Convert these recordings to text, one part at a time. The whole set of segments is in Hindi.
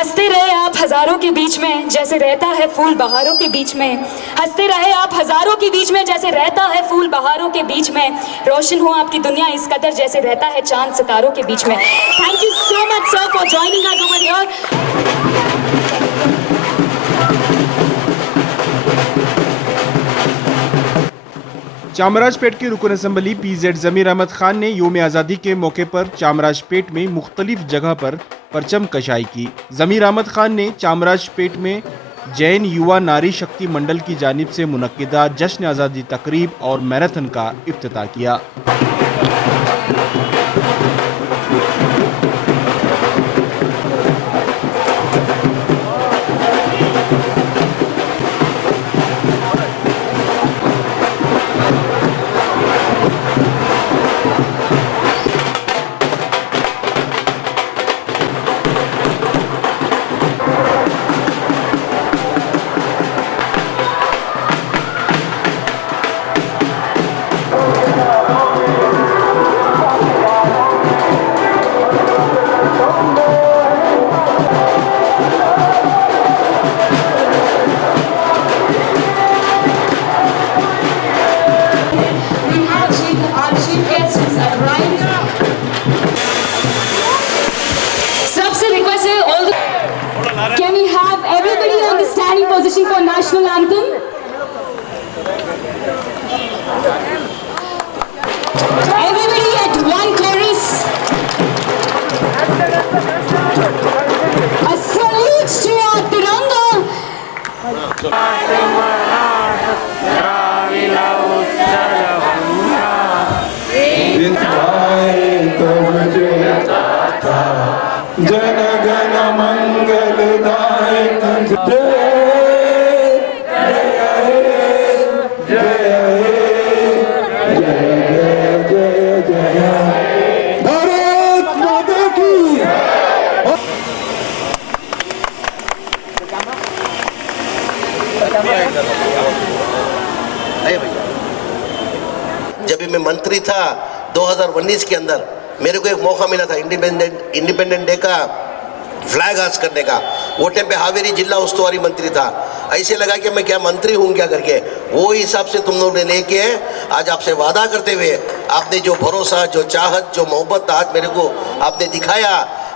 हंसते रहे आप हजारों के बीच में जैसे रहता है फूल बहारों के बीच में। हंसते रहे आप हजारों के बीच में जैसे रहता है फूल बहारों के बीच में। रोशन हो आपकी दुनिया इस कदर जैसे रहता है चांद सितारों के बीच में। Thank you so much sir for joining us over here. Chamrajpet के रुकन असम्बली पीजेड जमीर अहमद खान ने योम आज़ादी के मौके पर चामराजपेट में मुख्तलिफ जगह पर परचम कशाई की। जमीर अहमद खान ने चामराजपेट में जैन युवा नारी शक्ति मंडल की जानिब से मुनक्किदा जश्न आज़ादी तकरीब और मैराथन का इफ्तिताह किया। Can we have everybody on the standing position for national anthem? Everybody at one chorus. A salute to our Tiranga. जनगण मंगलदायक जय जय जय जय जय भारत माता की। जब भी मैं मंत्री था 2019 के अंदर मेरे को एक मौका मिला था इंडिपेंडेंट डे का फ्लैग हास्ट करने का। वो टाइम पे हावेरी जिला उस्तुवारी मंत्री था। ऐसे लगा कि मैं क्या मंत्री हूँ क्या करके, वो हिसाब से तुम लोगों ने लेके आज आपसे वादा करते हुए आपने जो भरोसा, जो चाहत, जो मोहब्बत आज मेरे को आपने दिखाया,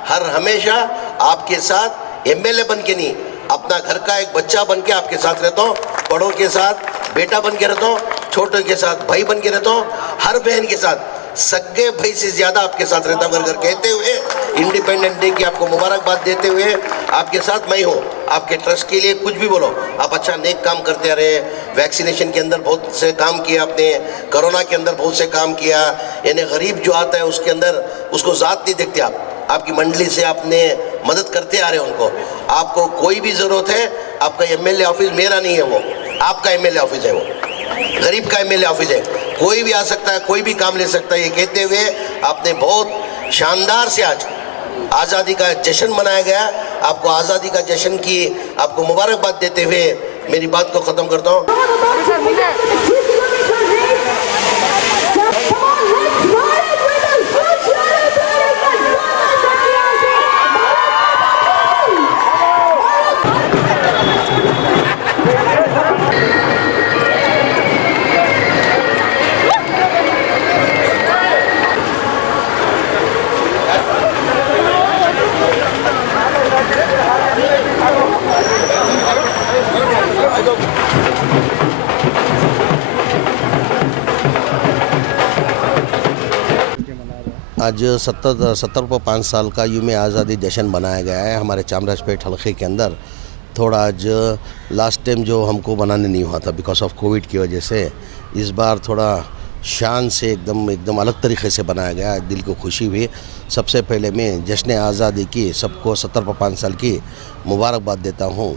हर हमेशा आपके साथ एमएलए बन के नहीं, अपना घर का एक बच्चा बन के आपके साथ रहता हूँ, बड़ों के साथ बेटा बन के रहता हूँ, छोटों के साथ भाई बन के रहता हूँ, हर बहन के साथ सगे भाई से ज्यादा आपके साथ रहता हूँ। घर कहते हुए इंडिपेंडेंट डे की आपको मुबारकबाद देते हुए आपके साथ मैं हूँ। आपके ट्रस्ट के लिए कुछ भी बोलो, आप अच्छा नेक काम करते रहे। वैक्सीनेशन के अंदर बहुत से काम किया आपने, कोरोना के अंदर बहुत से काम किया। यानी गरीब जो आता है उसके अंदर उसको ज़ात नहीं देखते आप। आपकी मंडली से आपने मदद करते आ रहे हैं उनको। आपको कोई भी ज़रूरत है, आपका एमएलए ऑफिस मेरा नहीं है, वो आपका एमएलए ऑफिस है, वो गरीब का एमएलए ऑफिस है। कोई भी आ सकता है, कोई भी काम ले सकता है। ये कहते हुए आपने बहुत शानदार से आज आज़ादी का जश्न मनाया गया। आपको आज़ादी का जश्न की आपको मुबारकबाद देते हुए मेरी बात को ख़त्म करता हूँ। आज 70 साल का यूम आज़ादी जश्न मनाया गया है हमारे चामराजपेट हलके के अंदर। थोड़ा आज लास्ट टाइम जो हमको बनाने नहीं हुआ था बिकॉज ऑफ कोविड की वजह से, इस बार थोड़ा शान से एकदम अलग तरीके से बनाया गया। दिल को खुशी हुई। सबसे पहले मैं जश्न आज़ादी की सबको 70 साल की मुबारकबाद देता हूँ।